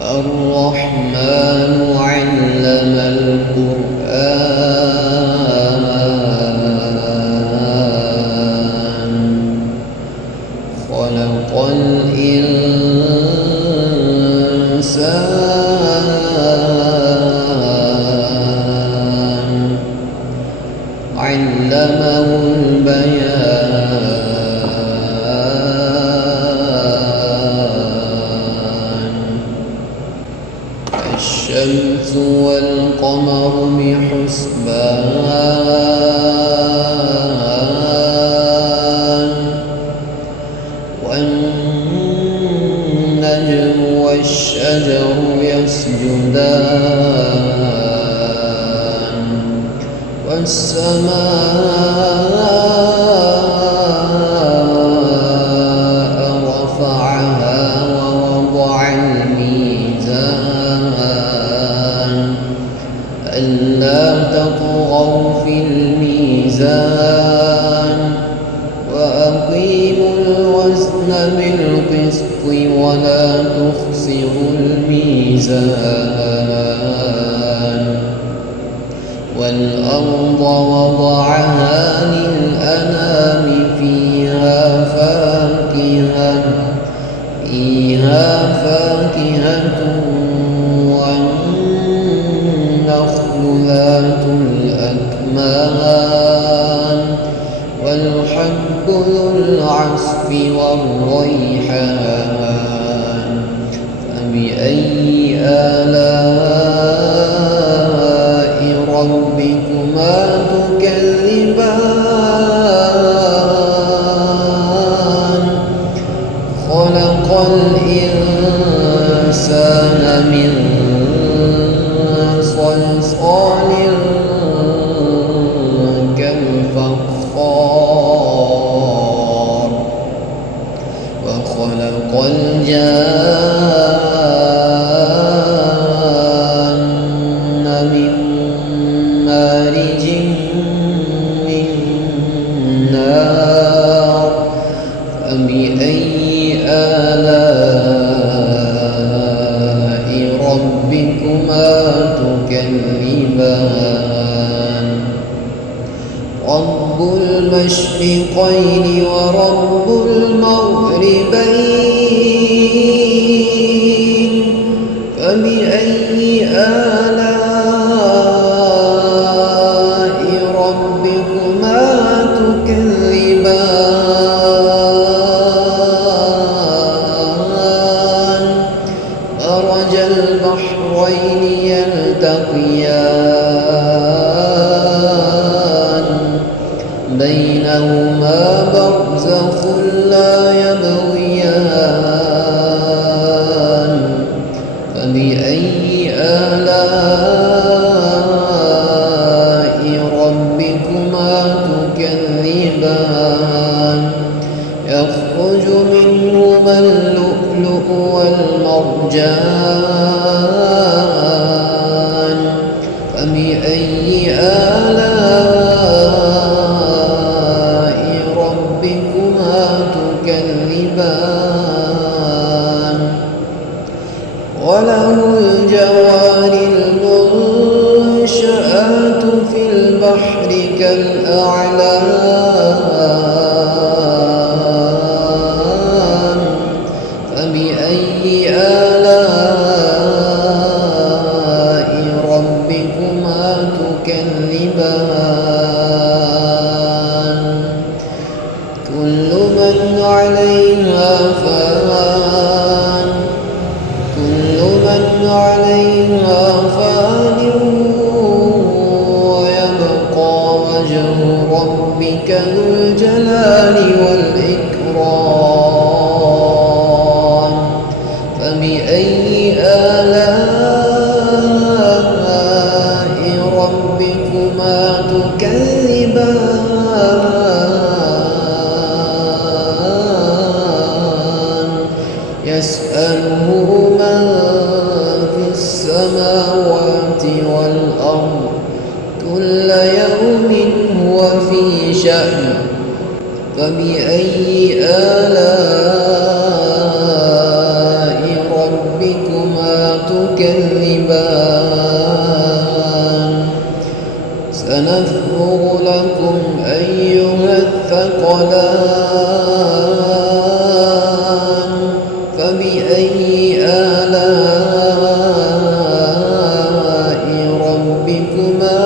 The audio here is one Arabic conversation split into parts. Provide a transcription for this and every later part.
الرحمن علم القرآن خلق الإنسان علمه البيان الشمس والقمر بحسبان والنجم والشجر يسجدان والسماء رفعها ووضع الميزان ألا تطغوا في الميزان وأقيموا الوزن بالقسط ولا تخسروا الميزان والأرض وضعها للأنام فيها فاكهة والنخل ذات الأكمام والحب ذو العصف والريحان فبأي آلاء ربكما تكذبان خلق الإنسان من صلصال كالفخار وخلق الجان من مارج من نار فبأي آلاء ربكما تكذبان رب المشرقين ورب المغربين فبأي آلاء ربكما تكذبان مرج البحرين يلتقيان بينهما برزخ لا يبغيان فبأي آلاء ربكما تكذبان يخرج منهما اللؤلؤ والمرجان فبأي آلاء ربكما تكذبان وله الجوار المنشآت في البحر كالأعلام فبأي آلاء ربكما تكذبان كل من عليها فان ويبقى وجه ربك ذو الجلال والإكرام فبأي آلاء ربكما تكذبان يسأله من في السماوات والأرض كل يوم هو في شأن فبأي آلاء ربك ربكما تكذبان سنفرغ لكم أيها الثقلان فبأي آلاء ربكما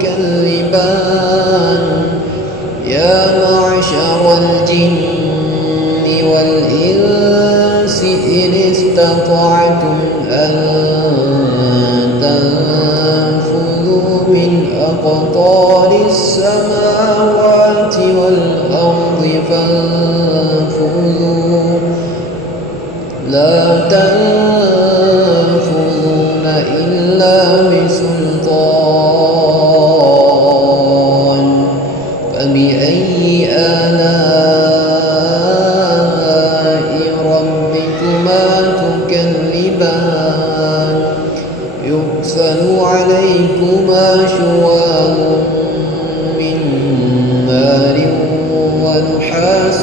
تكذبان يا معشر الجن والإنس إن استطعتم أن تنفذوا من أقطار السماوات والأرض فانفذوا لا تنفذون إلا بسلطان فبأي آلاء ربكما تكذبان يرسل عليكما شواظ من نار ونحاس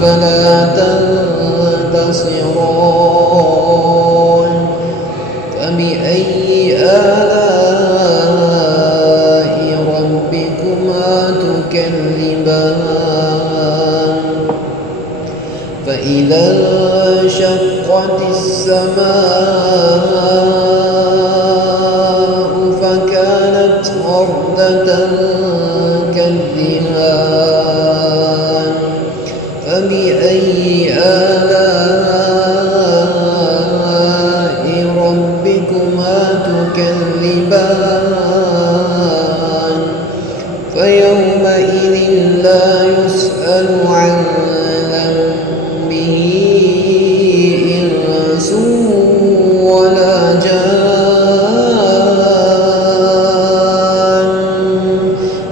فلا تنتصران فبأي آلاء ربكما تكذبان فإذا انشقت السماء فكانت وردة كالدهان فبأي آلاء ربكما تكذبان فيومئذ لا يسأل عن ذنبه إنس ولا جان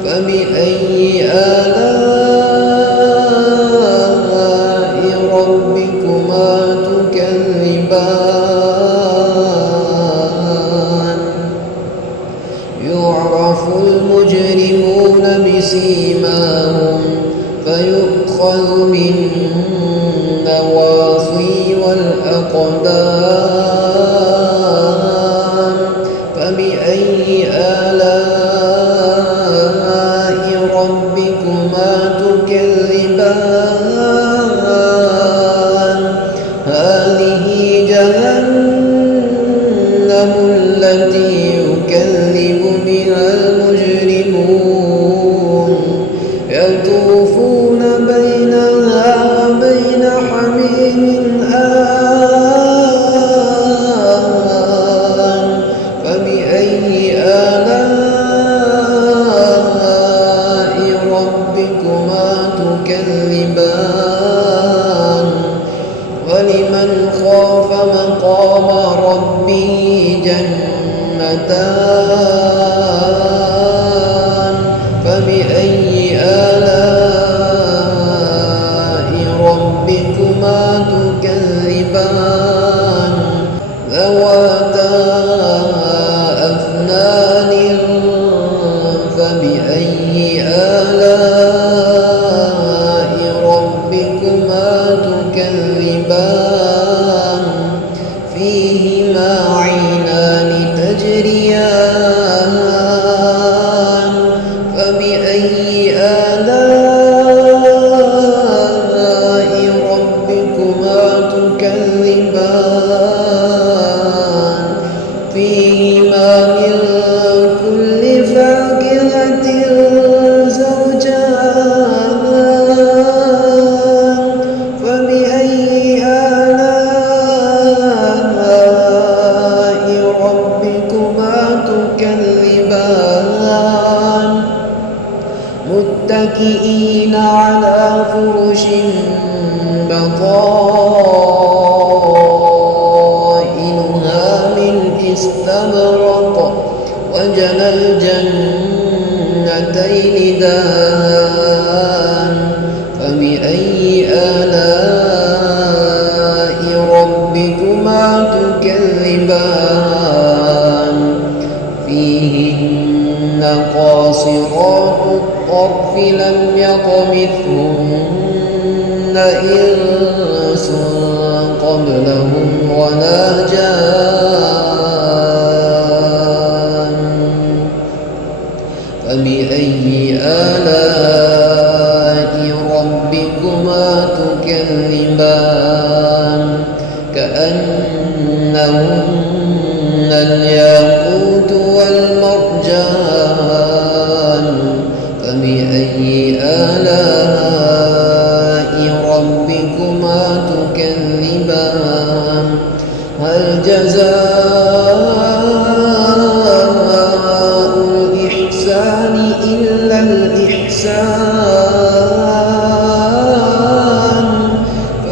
فبأي آلاء ربكما تكذبان يعرف المجرمون بسيماهم فيؤخذ بالنواصي والأقدام فبأي آلاء ربكما تكذبان هذه جهنم التي يكذب بها المجرمون يطوفون بينها وبين حميم آن فبأي آلاء ربكما تكذبان ولمن خاف مقام ربه جنتان فبأي آلاء ربكما تكذبان ذواتا أفنان فبأي آلاء ربكما تكذبان فيهما عينان تجريان فبأي آلاء ربكما تكذبان فيهما من كل فاكهة زوجان فبأي آلاء ربكما تكذبان متكئين على فرش بطائنها من استبرق وجنى الجنتين دان فبأي آلاء ربكما تكذبان فيهن قاصرات الطرف لم يطمثهن إنس قبلهم ولا جان فبأي آلاء ربكما تكذبان كأنهن الياقوت والمرجان فبأي آلاء ربكما تكذبان هل جزاء الإحسان إلا الإحسان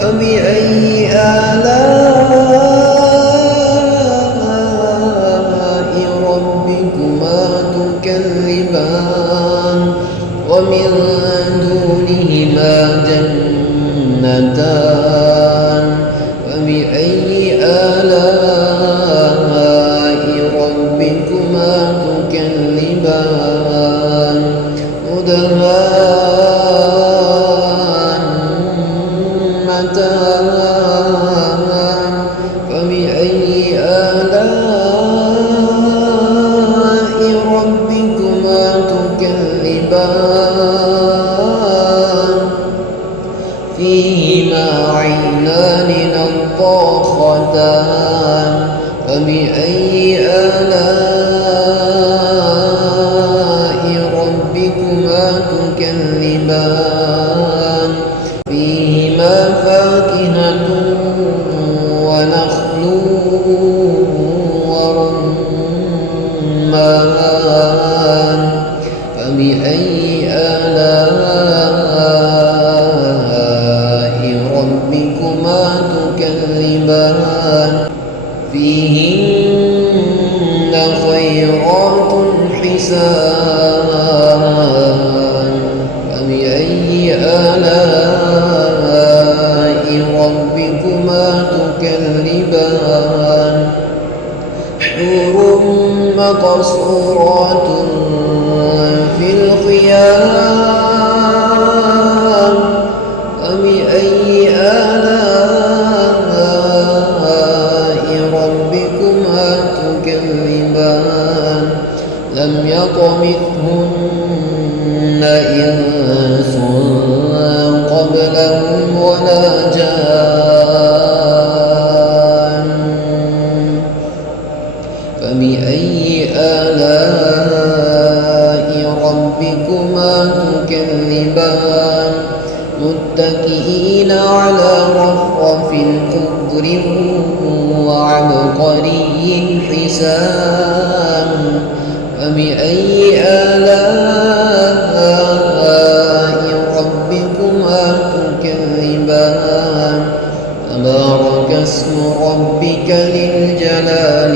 فبأي آلاء ربكما تكذبان ومن دونهما جنتان فبأي آلاء ربكما تكذبان مدهامتان فبأي آلاء ربكما تكذبان فيهما عينان نضاختان فبأي آلاء ربكما تكذبان فيهما فاكهة ونخل ورمان فبأي آلاء ربكما تكذبان فيهن خيرات حسان فبأي آلاء ربكما تكذبان حور مقصورات في الخيام فبأي آلاء ربكما تكذبان لم يطمثهن إنس قبلهم ولا جان فبأي آلاء ربكما تكذبان متكئين على رفرف خضر وعبقري حسان فبأي آلاء ربكما تكذبان تبارك اسم ربك ذي الجلال